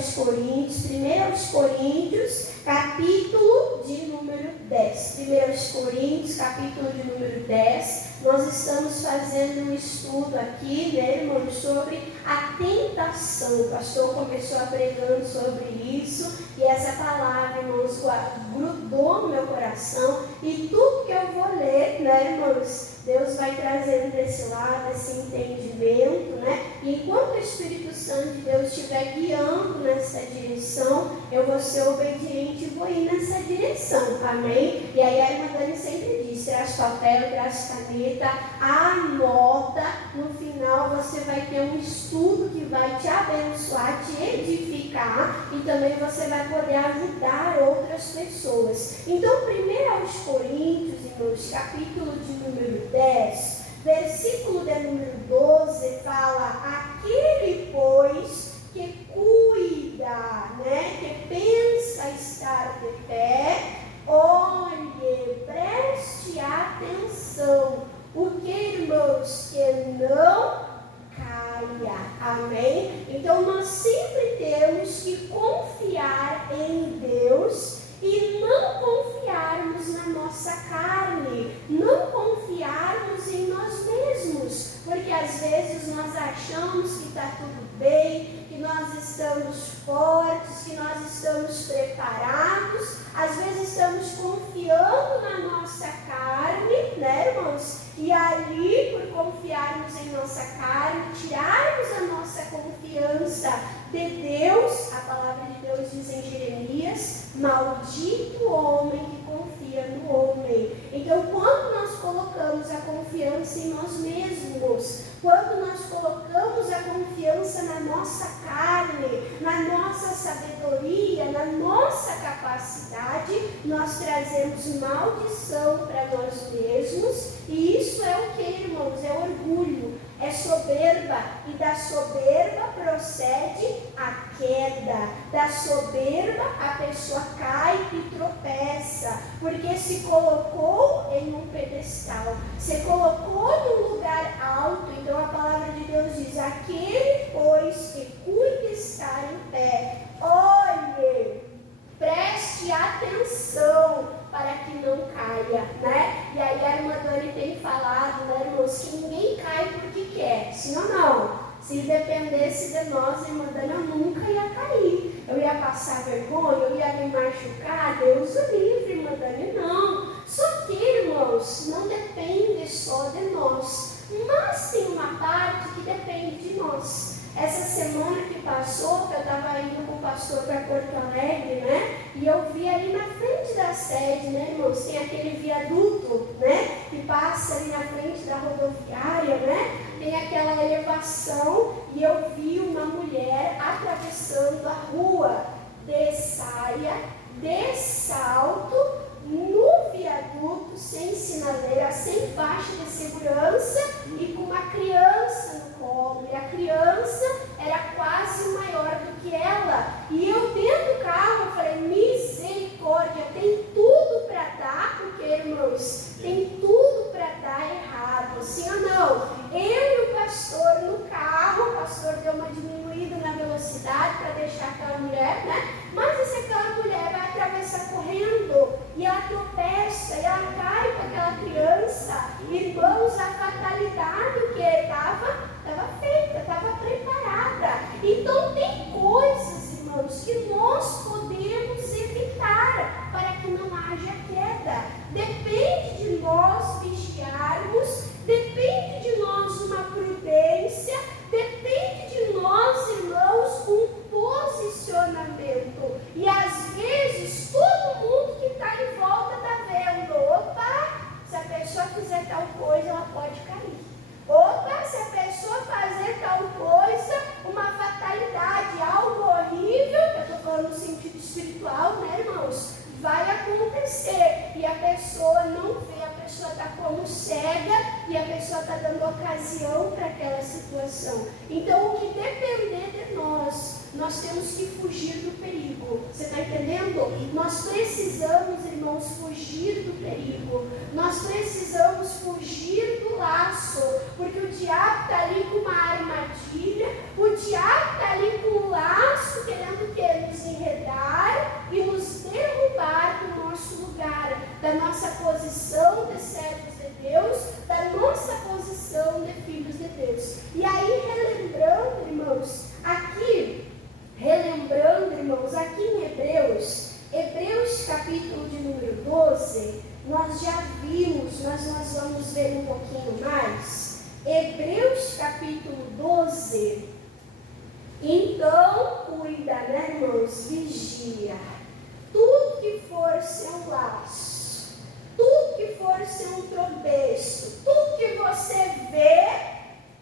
1 Coríntios, capítulo de número 10. 1 Coríntios, capítulo de número 10. Nós estamos fazendo um estudo aqui, né, irmãos, sobre a tentação. O pastor começou a pregando sobre isso, e essa palavra, irmãos, grudou no meu coração, e tudo que eu vou ler, né, irmãos, Deus vai trazendo desse lado, esse entendimento, né? E enquanto o Espírito Santo de Deus estiver guiando nessa direção, eu vou ser obediente e vou ir nessa direção, amém? E aí a irmã Dani sempre diz, traz papel, traz caneta, anota, no final você vai ter um estudo que vai te abençoar, te edificar, e também você vai poder ajudar outras pessoas. Então, 1 Coríntios, irmãos, capítulo de número 10, versículo de número 12, fala: aquele, pois, que cuida, né, que pensa estar de pé, olhe, preste atenção, o que, irmãos, que não caia, amém? Então, nós sempre temos que confiar em Deus e não confiarmos na nossa carne, não confiarmos em nós mesmos, porque às vezes nós achamos que está tudo bem, que nós estamos fortes, que nós estamos preparados, às vezes estamos confiando na nossa carne, né, irmãos? E ali, por confiarmos em nossa carne, tirarmos a nossa confiança de Deus, a palavra de Deus diz em Jeremias: maldito o homem que confia no homem. Então, quando nós colocamos a confiança em nós mesmos, quando nós colocamos a confiança na nossa carne, na nossa sabedoria, na nossa capacidade, nós trazemos maldição para nós mesmos, e isso é o que, irmãos? É orgulho, é soberba, e da soberba procede a queda. Da soberba a pessoa cai e tropeça, porque se colocou em um pedestal, se colocou num lugar alto. Então a palavra de Deus diz: aquele, pois, que cuida estar em pé, olhe, preste atenção para que não caia, né? E aí a irmã Dani tem falado, né, irmãos, que ninguém cai porque quer, sim ou não? Se dependesse de nós, a irmã Dani, eu nunca ia cair, eu ia passar vergonha, eu ia me machucar, Deus o livre, irmã Dani, não. Só que, irmãos, não depende só de nós, mas tem uma parte que depende de nós. Essa semana que passou, que eu estava indo com o pastor para Porto Alegre, né? E eu vi ali na frente da sede, né, irmãos? Tem aquele viaduto, né? Que passa ali na frente da rodoviária, né? Tem aquela elevação, e eu vi uma mulher atravessando a rua de saia, de salto, no viaduto, sem sinaleira, sem faixa de segurança e com uma criança no colo. E a criança era quase maior do que ela. E eu dentro do carro, eu falei: misericórdia, tem tudo para dar, porque, irmãos, tem tudo para dar errado, sim ou não? Eu e o pastor no carro, o pastor deu uma diminuída na velocidade para deixar aquela mulher, né? Mas se aquela mulher vai atravessar correndo, e ela tropeça, e ela cai com aquela criança, irmãos, a fatalidade que estava feita, estava preparada. Então tem coisas, irmãos, que nós podemos evitar para que não haja queda. Depende de nós vigiarmos, depende de nós uma prudência, depende de nós, irmãos, um posicionamento. E às vezes todo mundo que está em volta está vendo: opa, se a pessoa fizer tal coisa, ela pode cair. Opa, se a pessoa fazer tal coisa, uma fatalidade, algo horrível, eu estou falando no sentido espiritual, né, irmãos? Vai acontecer, e a pessoa não vê, a pessoa está como cega, e a pessoa está dando ocasião para aquela situação. Então, o que depender de nós temos que fugir do perigo. Você está entendendo? Nós precisamos, irmãos, fugir do perigo. Nós precisamos fugir do laço, porque o diabo está ali com uma armadilha, o diabo está ali com um laço, querendo 12, nós já vimos, mas nós vamos ver um pouquinho mais. Hebreus capítulo 12. Então, cuida, né, irmãos? Vigia. Tudo que for ser um laço, tudo que for ser um tropeço, tudo que você vê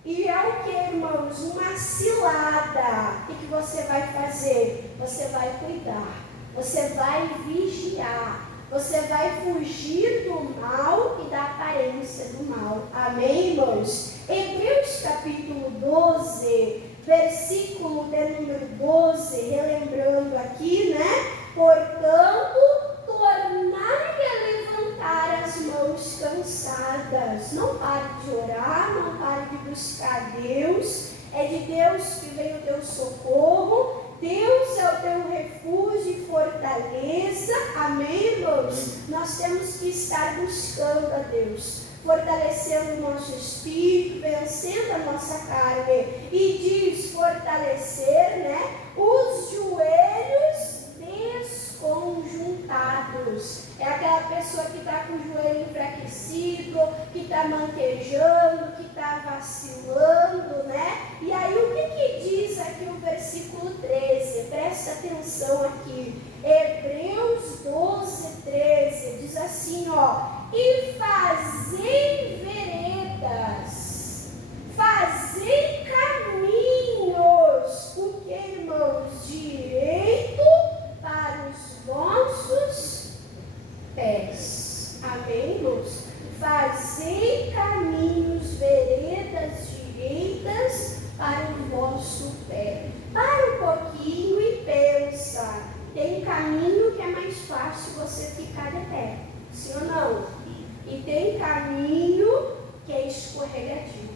e é o que, irmãos? Uma cilada. O que você vai fazer? Você vai cuidar, você vai vigiar, você vai fugir do mal e da aparência do mal. Amém, irmãos? Hebreus capítulo 12, versículo de número 12, relembrando aqui, né? Portanto, tornai a levantar as mãos cansadas. Não pare de orar, não pare de buscar Deus. É de Deus que vem o teu socorro. Deus é o teu refúgio e fortaleza. Amém, irmãos? Nós temos que estar buscando a Deus, fortalecendo o nosso espírito, vencendo a nossa carne. E diz fortalecer, né? Os joelhos desconjuntados. É aquela pessoa que está com o joelho enfraquecido, que está manquejando, que está vacilando, né? E aí o que diz aqui o versículo 13? Presta atenção aqui. Hebreus 12, 13 diz assim, ó: e fazei veredas, fazei caminhos, o que, irmãos? Direito para os vossos pés. Amém, irmãos? Fazei caminhos, veredas direitas para o vosso pé. Para um pouquinho e pensa. Tem caminho que é mais fácil você ficar de pé, sim ou não? E tem caminho que é escorregadio.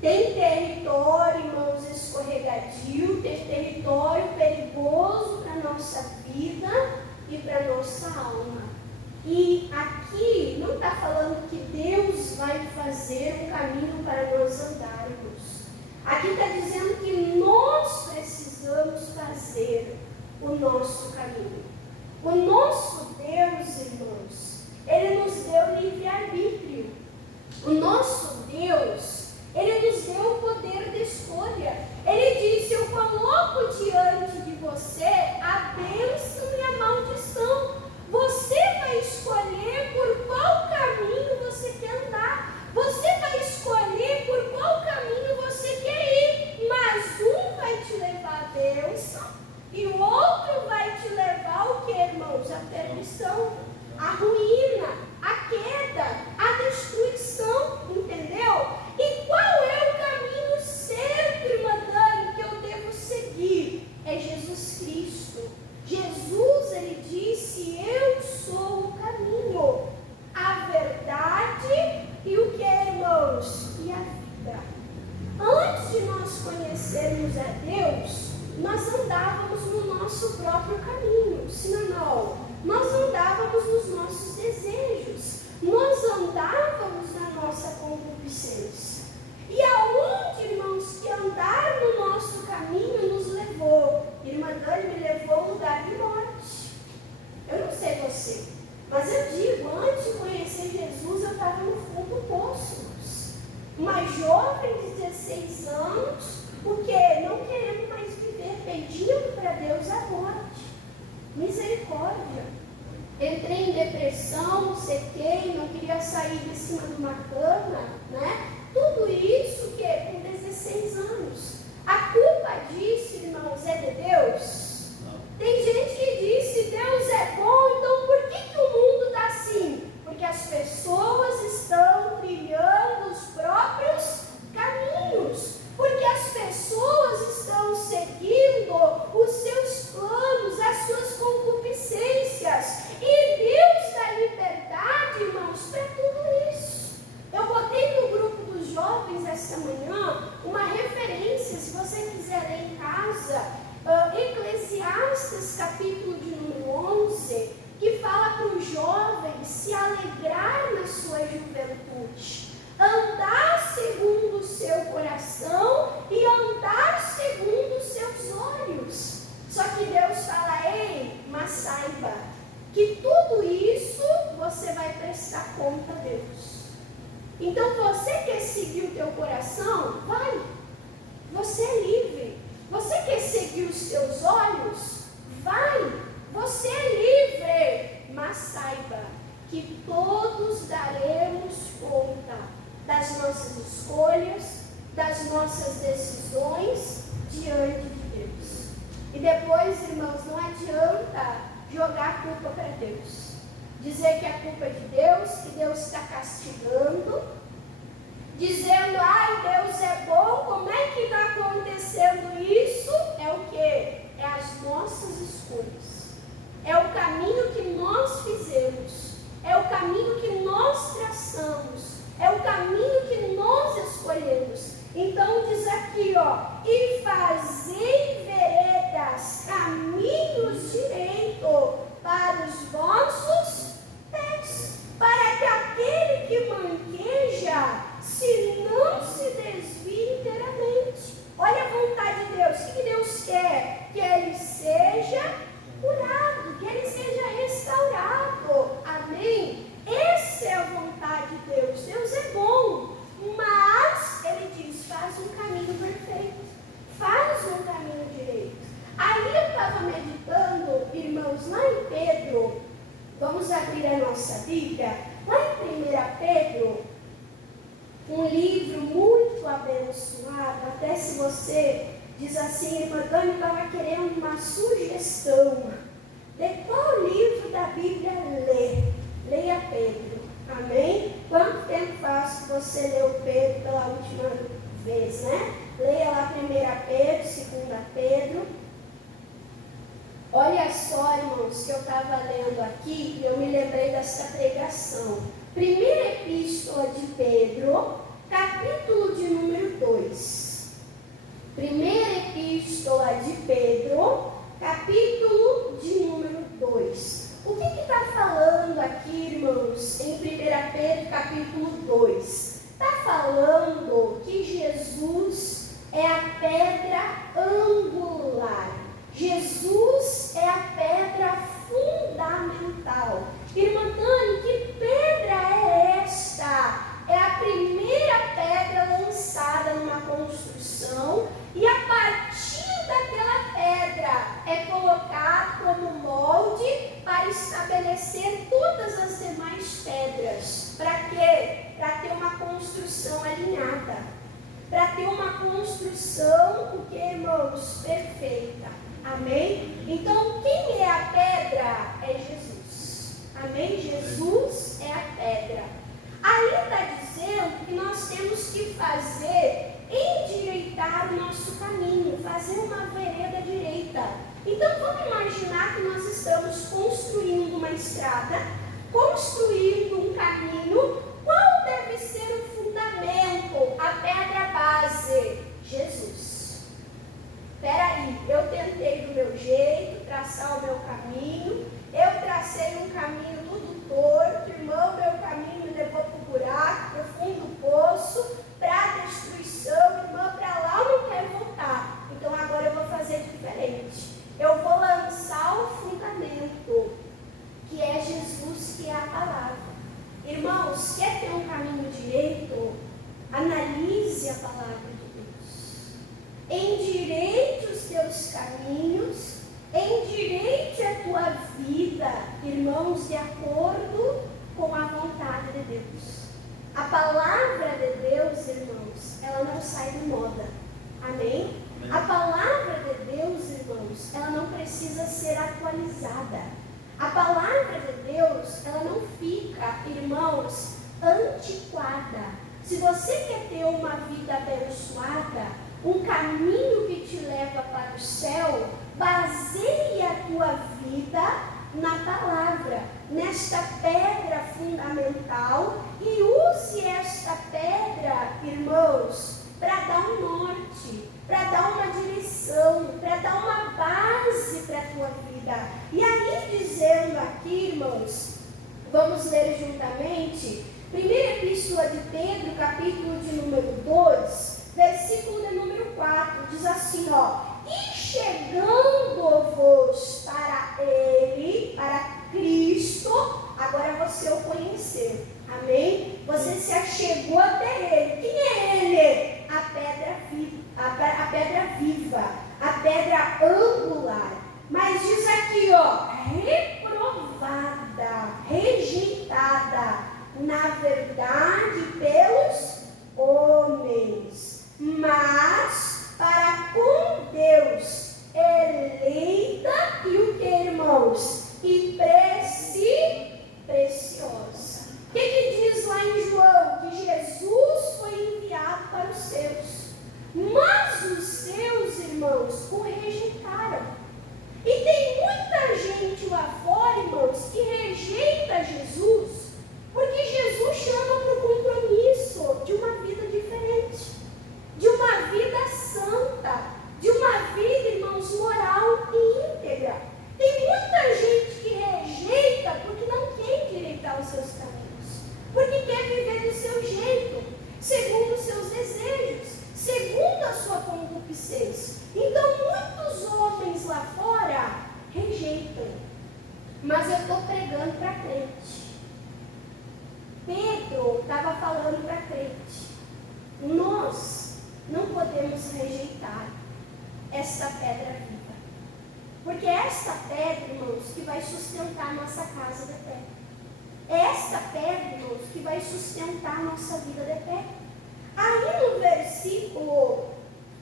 Tem território, irmãos, escorregadio, tem território perigoso para a nossa vida e para a nossa alma. E aqui não está falando que Deus vai fazer um caminho para nós andarmos. Aqui está dizendo que nós precisamos fazer o nosso caminho. O nosso Deus, irmãos, Ele nos deu livre-arbítrio. O nosso Deus, Ele nos deu o poder de escolha. Ele disse: eu coloco diante de você a bênção e a maldição. Você vai escolher por qual caminho você quer andar. Você vai escolher por qual caminho você quer ir. Mas um vai te levar à bênção e o outro vai te levar ao que, irmãos? A perdição, a ruína, a queda, a destruição, entendeu? E qual é o caminho certo, irmã Dani, que eu devo seguir? É Jesus Cristo. Jesus, ele disse: eu sou o caminho, a verdade e o que, irmãos? E a vida. Antes de nós conhecermos a Deus, nós andávamos no nosso próprio caminho, sim ou não? Nós andávamos nos nossos desejos, nós andávamos na nossa concupiscência. E aonde, irmãos, que andar no nosso caminho nos levou? Irmã Dani me levou a um lugar de morte. Eu não sei você, mas eu digo, antes de conhecer Jesus, eu estava no fundo do poço. Uma jovem de 16 anos, porque não querendo mais viver, pedindo para Deus a morte. Misericórdia. Entrei em depressão, sequei, não queria sair de cima de uma cama, né? Tudo isso que com 16 anos. A culpa disso, irmãos, é de Deus? Não. Tem gente que diz: se Deus é bom, então por que o mundo está assim? Porque as pessoas estão trilhando os próprios caminhos. Porque as pessoas estão seguindo os seus planos, as suas concupiscências. E Deus dá liberdade, irmãos, para tudo isso. Eu botei no grupo Então você quer seguir o teu coração? Vai. Você é livre. Você quer seguir os teus olhos? Vai. Você é livre. Mas saiba que todos daremos conta das nossas escolhas, das nossas decisões diante de Deus. E depois, irmãos, não adianta jogar a culpa para Deus. Dizer que a culpa é de Deus, que Deus está castigando, dizendo, ai, Deus é bom, como é que está acontecendo isso? É o quê? É as nossas escolhas. É o caminho que nós fizemos. É o caminho que nós traçamos. É o caminho que nós escolhemos. Então diz aqui, ó, e fazei veredas, caminhos direitos para os vossos pés, para que aquele que manqueja, se não se desvie inteiramente. Olha a vontade de Deus. O que Deus quer? Que ele seja curado, que ele seja restaurado. Amém? Essa é a vontade de Deus. Deus é bom, mas ele diz, faz um caminho perfeito, faz um caminho direito. Aí eu estava meditando, irmãos, lá em Pedro, vamos abrir a nossa Bíblia, lá em 1 Pedro, um livro muito abençoado. Até se você diz assim, irmã Dani, estava querendo uma sugestão, de qual livro da Bíblia ler? Leia Pedro, amém? Quanto tempo faz que você leu Pedro pela última vez, né? Leia lá 1 Pedro, 2 Pedro. Olha só, irmãos, que eu estava lendo aqui e eu me lembrei dessa pregação. Primeira Epístola de Pedro, capítulo de número 2. Primeira Epístola de Pedro, capítulo de número 2. O que está falando aqui, irmãos, em 1 Pedro, capítulo 2? Está falando que Jesus é a pedra angular. Jesus é a pedra fundamental. Irmã Dani, que pedra é esta? É a primeira pedra lançada numa construção e a partir daquela pedra é colocado como molde para estabelecer todas as demais pedras. Para quê? Para ter uma construção alinhada. Para ter uma construção, o que, irmãos? Perfeita. Amém? Então, quem é a pedra? É Jesus. Amém? Jesus é a pedra. Aí está dizendo que nós temos que endireitar o nosso caminho, fazer uma vereda direita. Então, vamos imaginar que nós estamos construindo uma estrada, construindo um caminho. Qual deve ser o fundamento, a pedra base? Jesus. Espera aí, eu tentei do meu jeito traçar o meu caminho, eu tracei um caminho tudo torto, irmão, meu caminho me levou para o buraco, para o fundo do poço, para a destruição, irmão, para lá eu não quero voltar. Então agora eu vou fazer diferente. Eu vou lançar o fundamento, que é Jesus, que é a palavra. Irmãos, quer ter um caminho direito? Analise a palavra de Deus. Endireite os teus caminhos, endireite a tua vida, irmãos, de acordo com a vontade de Deus. A palavra de Deus, irmãos, ela não sai de moda. Amém? A palavra de Deus, irmãos, ela não precisa ser atualizada. A palavra de Deus, ela não fica, irmãos, antiquada. Se você quer ter uma vida abençoada, um caminho que te leva para o céu, baseie a tua vida na palavra, nesta pedra fundamental, e use esta pedra, irmãos, para dar um norte, para dar uma direção, para dar uma base para a tua vida. E aí, dizendo aqui, irmãos, vamos ler juntamente, primeira Epístola de Pedro, capítulo de número 2, versículo de número 4, diz assim, ó: e chegando-vos para Ele, para Cristo, agora você o conhecer, amém? Você se achegou mas eu estou pregando para crente. Pedro estava falando para crente. Nós não podemos rejeitar esta pedra viva. Porque é esta pedra, irmãos, que vai sustentar a nossa casa de pé. É esta pedra, irmãos, que vai sustentar a nossa vida de pé. Aí no versículo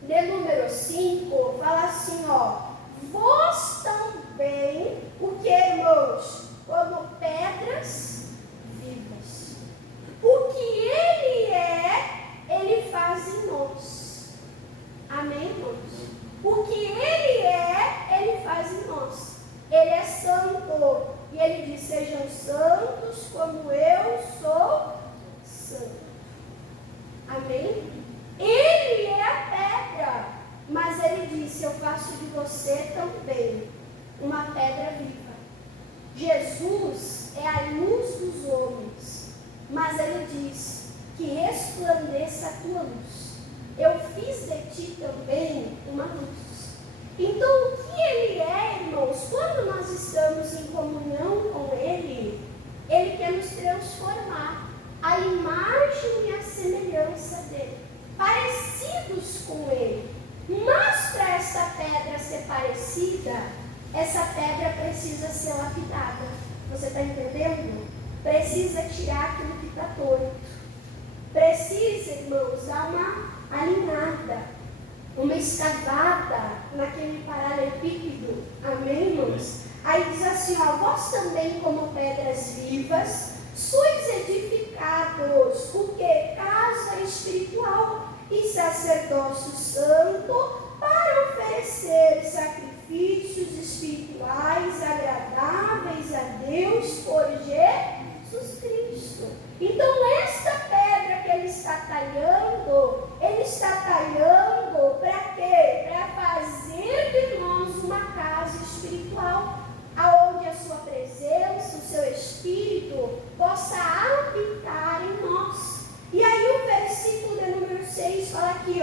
de número 5, fala assim, vós também, o que, irmãos? Como pedras vivas. O que ele é, ele faz em nós. Amém, irmãos? O que ele é, ele faz em nós. Ele é santo. E ele diz, sejam santos como eu sou santo. Amém? Ele é a pedra. Mas ele disse, eu faço de você também uma pedra viva. Jesus é a luz dos homens. Mas ele diz, que resplandeça a tua luz. Eu fiz de ti também uma luz. Então, o que ele é, irmãos? Quando nós estamos em comunhão com ele, ele quer nos transformar à imagem e à semelhança dele, parecidos com ele. Mas para essa pedra ser parecida, essa pedra precisa ser lapidada. Você está entendendo? Precisa tirar aquilo que está torto. Precisa, irmãos, dar uma alinhada, uma escavada naquele paralelepípedo. Amém, irmãos? Aí diz assim, vós também como pedras vivas, sois edificados, o que? Casa espiritual e sacerdócio santo, para oferecer sacrifícios espirituais agradáveis a Deus por Jesus Cristo. Então esta pedra que ele está talhando para quê? Para fazer de nós uma casa espiritual, aonde a sua presença, o seu Espírito possa habitar em nós. E aí o versículo de número 6 fala aqui,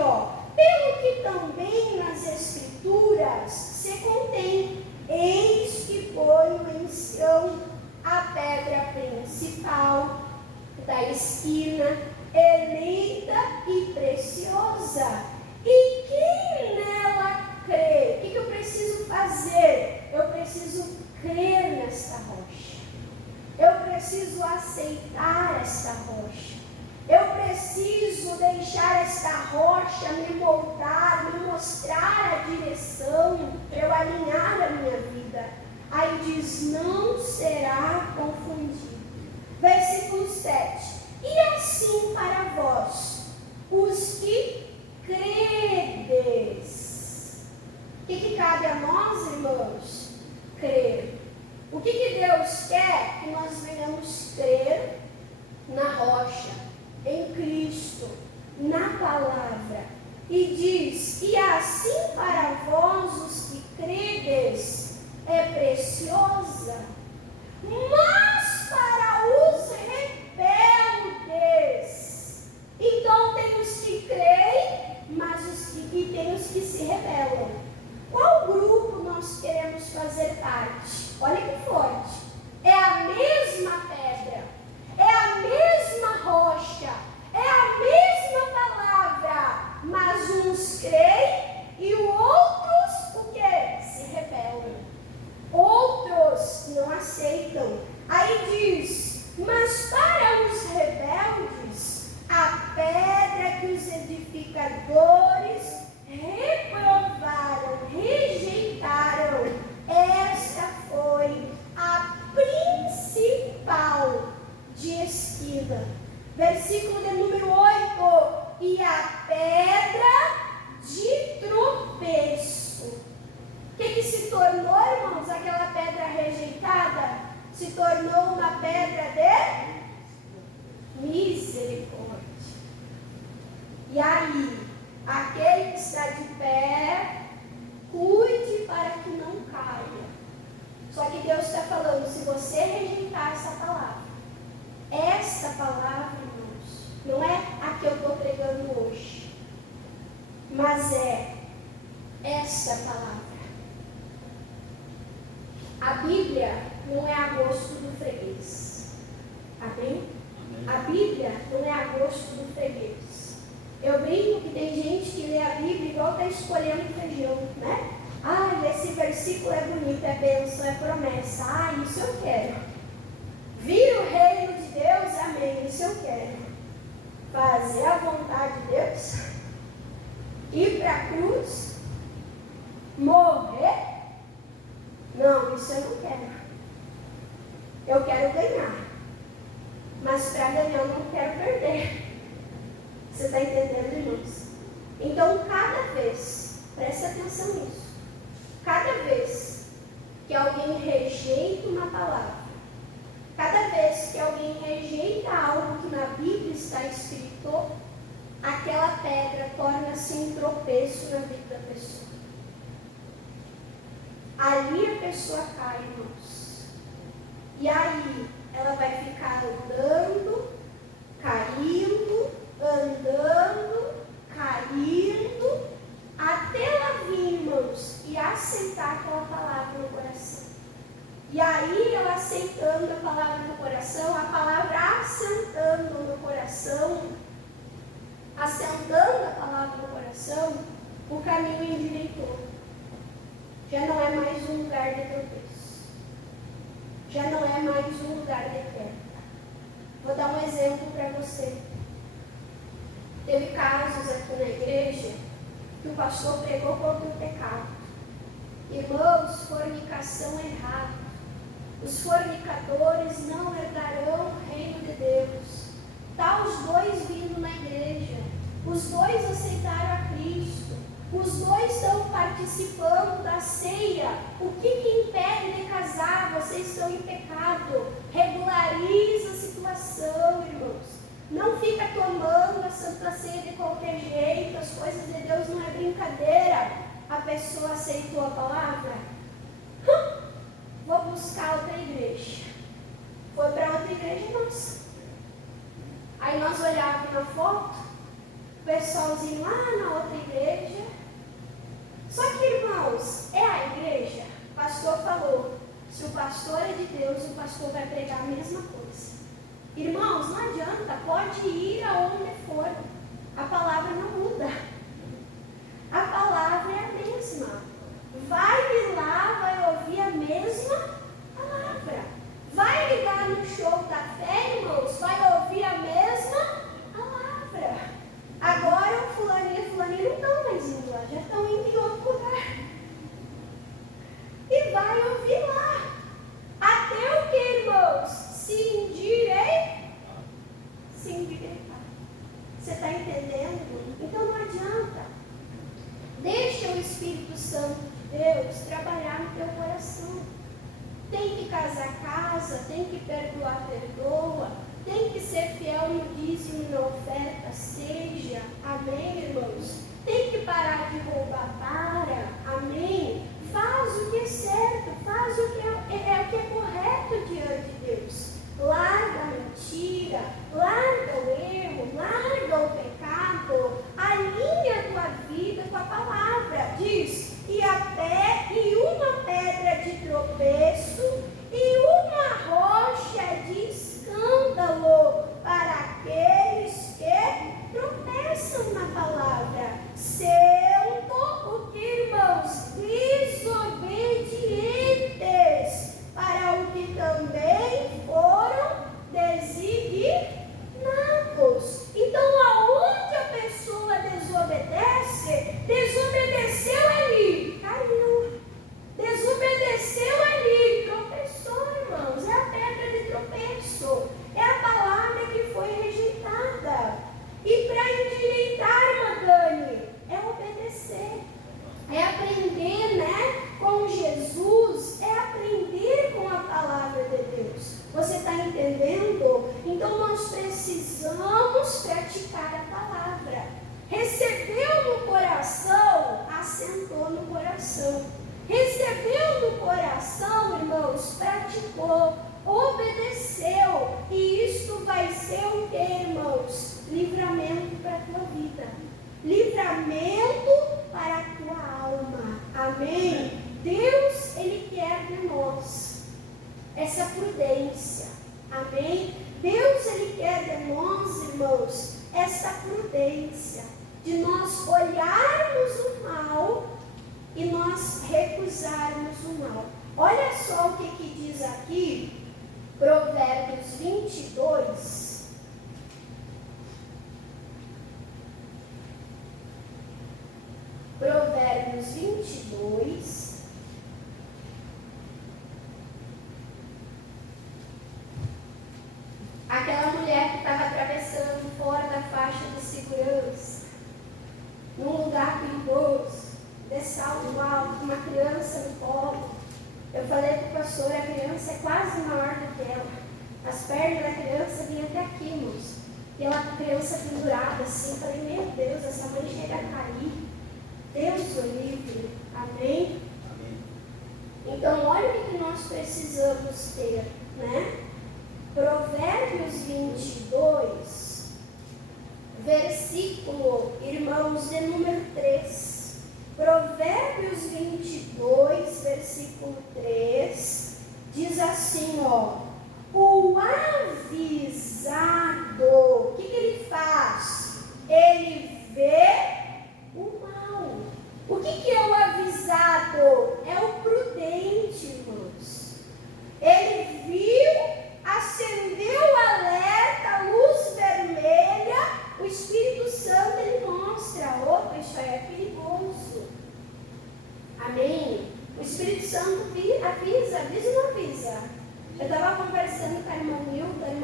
pelo que também nas Escrituras se contém, eis que ponho em Sião a pedra principal da esquina, eleita e preciosa, e quem nela crê? O que eu preciso fazer? Eu preciso crer nesta rocha. Eu preciso aceitar esta rocha. Eu preciso deixar esta rocha me moldar, me mostrar a direção, para eu alinhar a minha vida. Aí diz, não será confundido. Versículo 7. E assim para vós, os que credes. O que cabe a nós, irmãos? Crer. O que Deus quer? Que nós venhamos crer na rocha, em Cristo, na palavra. E diz, e assim para vós, os que credes, é preciosa. Mas para os rebeldes, então tem os que creem, mas tem os que se rebelam. Qual grupo nós queremos fazer parte? Olha que forte. É a mesma pedra, é a mesma rocha, é a mesma palavra, mas uns creem e outros o quê? Se rebelam. Outros não aceitam. Aí diz, mas para os rebeldes, a pedra que os edificadores reprovaram, rejeitaram, esta foi a principal de esquina. Versículo de número 8, e a pedra de tropeço. O que se tornou, irmãos, aquela pedra rejeitada? Se tornou uma pedra de misericórdia. E aí, aquele que está de pé, cuide para que não caia. Só que Deus está falando, se você rejeitar essa palavra, irmãos, não é a que eu estou pregando hoje, mas é esta palavra. A Bíblia não é a gosto do freguês. Amém? A Bíblia não é a gosto do freguês. Eu brinco que tem gente que lê a Bíblia igual está escolhendo feijão, né? Esse versículo é bonito, é bênção, é promessa. Isso eu quero. Vir o reino de Deus, amém, isso eu quero. Fazer a vontade de Deus, ir para a cruz, morrer, não, isso eu não quero. Eu quero ganhar, mas para ganhar eu não quero perder. Você está entendendo, irmãos? Então, cada vez, presta atenção nisso, cada vez que alguém rejeita uma palavra, cada vez que alguém rejeita algo que na Bíblia está escrito, aquela pedra torna-se um tropeço na vida da pessoa. Ali a pessoa cai, irmãos. E aí ela vai ficar andando, caindo, até ela vir, irmãos, e aceitar aquela palavra no coração. E aí ela aceitando a palavra no coração, a palavra assentando no coração, assentando a palavra no coração, o caminho endireitou. Já não é mais um lugar de tropeço. Já não é mais um lugar de queda. Vou dar um exemplo para você. Teve casos aqui na igreja que o pastor pregou contra o pecado. Irmãos, fornicação é errado. Os fornicadores não herdarão o reino de Deus. Tá os dois vindo na igreja. Os dois aceitaram a Cristo. Os dois estão participando da ceia. O que impede de casar? Vocês estão em pecado. Regulariza a situação, irmãos. Não fica tomando a Santa Ceia de qualquer jeito. As coisas de Deus não é brincadeira. A pessoa aceitou a palavra? Vou buscar outra igreja. Foi para outra igreja nossa. Aí nós olhávamos na foto, o pessoalzinho lá na outra igreja. Só que, irmãos, é a igreja. O pastor falou, se o pastor é de Deus, o pastor vai pregar a mesma coisa. Irmãos, não adianta, pode ir aonde for. A palavra não muda. A palavra é a mesma. Vai lá, vai ouvir a mesma palavra. Vai ligar no show da fé, irmãos, vai ouvir a mesma palavra. Agora o fulaninho e fulaninho não estão mais indo lá, já estão indo em outro lugar. E vai ouvir lá. Até o que, irmãos? Se endireitar. Você está entendendo? Então não adianta. Deixa o Espírito Santo de Deus trabalhar no teu coração. Tem que casar, casa, tem que perdoar, perdoa, tem que ser fiel no dízimo e na oferta, seja, amém, irmãos? Tem que parar de roubar, para, amém? Faz o que é certo, faz o que é correto diante de Deus. Larga a mentira, larga o erro, larga o pecado, alinha a tua vida com a palavra. Diz, e uma pedra de tropeço e uma rocha de escândalo para aqueles que tropeçam na palavra, sendo o que, irmãos? Desobedientes para o que também foram designados. Então, aonde a pessoa desobedece, desobedeceu ali, caiu. Desobedeceu ali, tropeçou, irmãos. É a pedra de tropeço. É a palavra que foi rejeitada. E para endireitar, Madani, é obedecer. É aprender, com Jesus. É aprender com a palavra de Deus. Você está entendendo? Então nós precisamos praticar a palavra. Recebeu no coração, assentou no coração. Recebeu no coração, irmãos, praticou, obedeceu. E isto vai ser o que, irmãos? Livramento para a tua vida. Livramento para a tua alma. Amém? Deus, Ele quer de nós essa prudência. Amém? Deus, Ele quer de nós, irmãos, essa prudência, de nós olharmos o mal e nós recusarmos o mal. Olha só o que diz aqui, Provérbios 22. Provérbios 22. Aquela mulher que estava atravessando fora da faixa de segurança, num lugar perigoso, de salto alto, com uma criança no colo. Eu falei para o pastor, a criança é quase maior do que ela. As pernas da criança vinham até aqui, irmãos. E ela, a criança pendurada assim. Eu falei, meu Deus, essa mãe chega a cair. Deus o livre. Amém? Amém. Então, olha o que nós precisamos ter, né? Provérbios 22, versículo, irmãos, de número 3. Provérbios 22, versículo 3, diz assim, ó: o avisado, o que ele faz? Ele vê o mal. O que é o avisado? É o prudente, irmãos. Ele viu, acendeu o alerta, a luz vermelha, o Espírito Santo, ele mostra, opa, isso aí é perigoso. Amém? O Espírito Santo avisa ou não avisa? Eu estava conversando com a irmã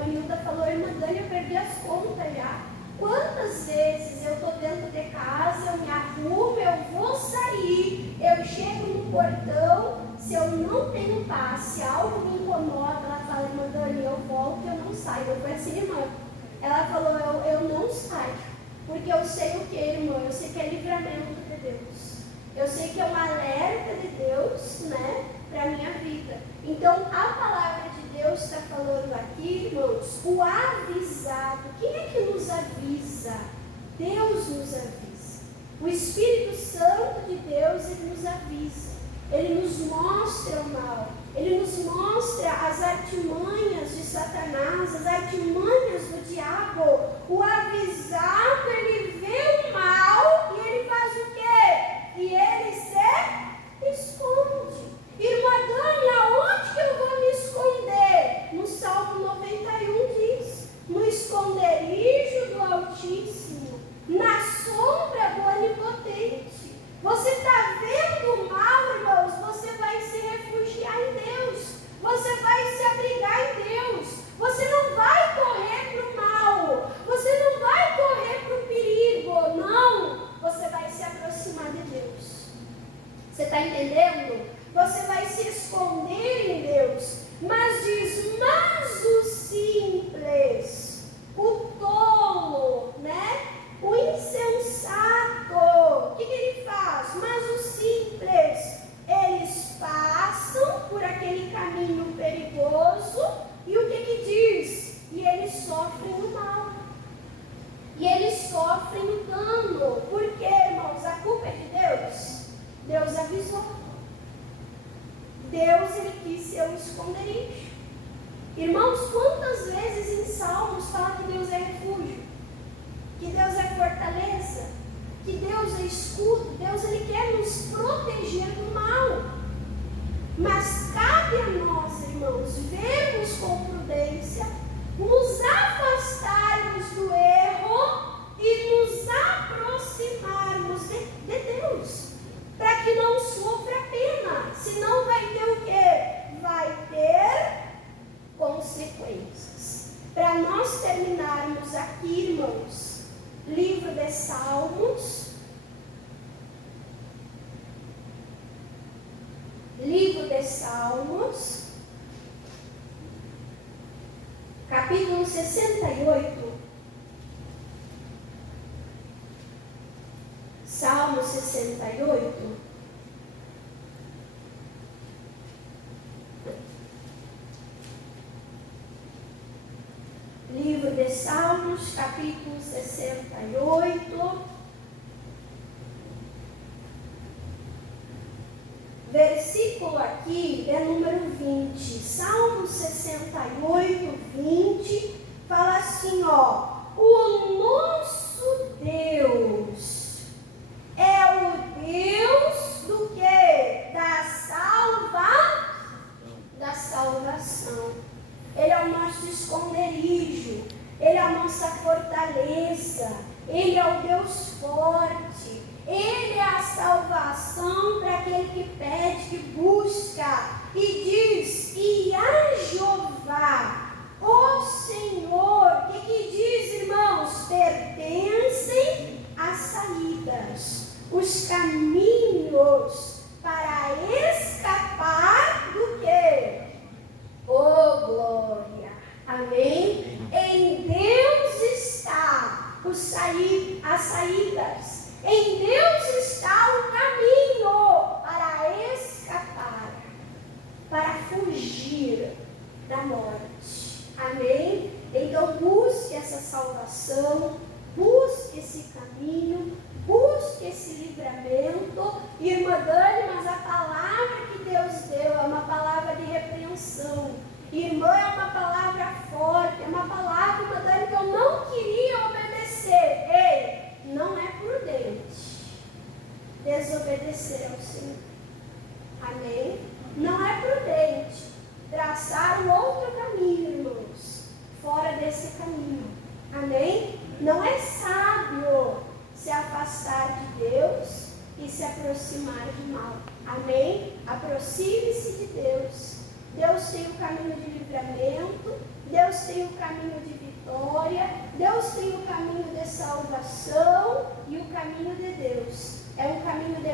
Nilda falou, irmã Dani, eu perdi as contas já. Quantas vezes eu estou dentro de casa, eu me arrumo, eu vou sair, eu chego no portão, se eu não tenho paz, se algo me incomoda, ela fala, irmã Dani, eu volto, eu não saio. Eu falei assim, irmã, ela falou, eu não saio, porque eu sei o que, irmã, eu sei que é livramento de Deus. Eu sei que é um alerta de Deus, né, para a minha vida. Então, a palavra de Deus está falando aqui, irmãos, o avisado. Quem é que nos avisa? Deus nos avisa. O Espírito Santo de Deus, ele nos avisa. Ele nos mostra o mal. Ele nos mostra as artimanhas de Satanás, as artimanhas do diabo. O avisado, ele vê o mal e ele faz o quê? E ele se esconde. Irmã Dani, aonde que eu vou me esconder? No Salmo 91 diz, no esconderijo do Altíssimo, na sombra do Onipotente. Você está vendo o mal, irmãos? Você vai se refugiar em Deus. Você vai se abrigar em Deus. Você não vai correr para o mal. Você não vai correr para o perigo. Não. Você vai se aproximar de Deus. Você está entendendo? Você vai se esconder em Deus. Mas diz, mas o simples, o tolo, né? O insensato, o que ele faz? Mas os simples, eles passam por aquele caminho perigoso e o que diz? E eles sofrem o mal. E eles sofrem o dano. Por quê, irmãos? A culpa é de Deus? Deus avisou. Deus, ele quis ser o esconderijo. Irmãos, quantas vezes em Salmos fala que Deus é refúgio? Que Deus é fortaleza, que Deus é escudo, Deus, ele quer nos proteger do mal. Mas cabe a nós, irmãos, vermos com prudência, nos afastarmos do erro e nos aproximarmos de Deus, para que não sofra pena, senão vai ter o quê? Vai ter consequências. Para nós terminarmos aqui, irmãos, livro de Salmos, capítulo 68, Salmo 68, livro de Salmos, capítulo 68, versículo versículo aqui é número 20. Salmo 68, 20, fala assim, ó. O nosso Deus é o Deus do quê? Da salvação. Ele é o nosso esconderijo. Ele é a nossa fortaleza. Ele é o Deus forte. Ele é a salvação para aquele que pede, que busca. E diz, e a Jeová, o Senhor, o que diz, irmãos? Pertencem as saídas, os caminhos para escapar do quê? Oh, glória! Amém? Em Deus está as saídas. Em Deus está o caminho para escapar, para fugir da morte. Amém? Então busque essa salvação, busque esse caminho, busque esse livramento. Irmã Dani, mas a palavra que Deus deu é uma palavra de repreensão. Irmã, é uma palavra forte, é uma palavra, irmã Dani, que eu não queria obedecer. Ei, não é prudente desobedecer ao Senhor. Amém? Não é prudente traçar um outro caminho, irmãos, fora desse caminho. Amém? Não é sábio se afastar de Deus e se aproximar de mal. Amém? Aproxime-se de Deus. Deus tem o caminho de livramento, Deus tem o caminho de vitória, Deus tem o caminho de salvação, e o caminho de Deus é um caminho de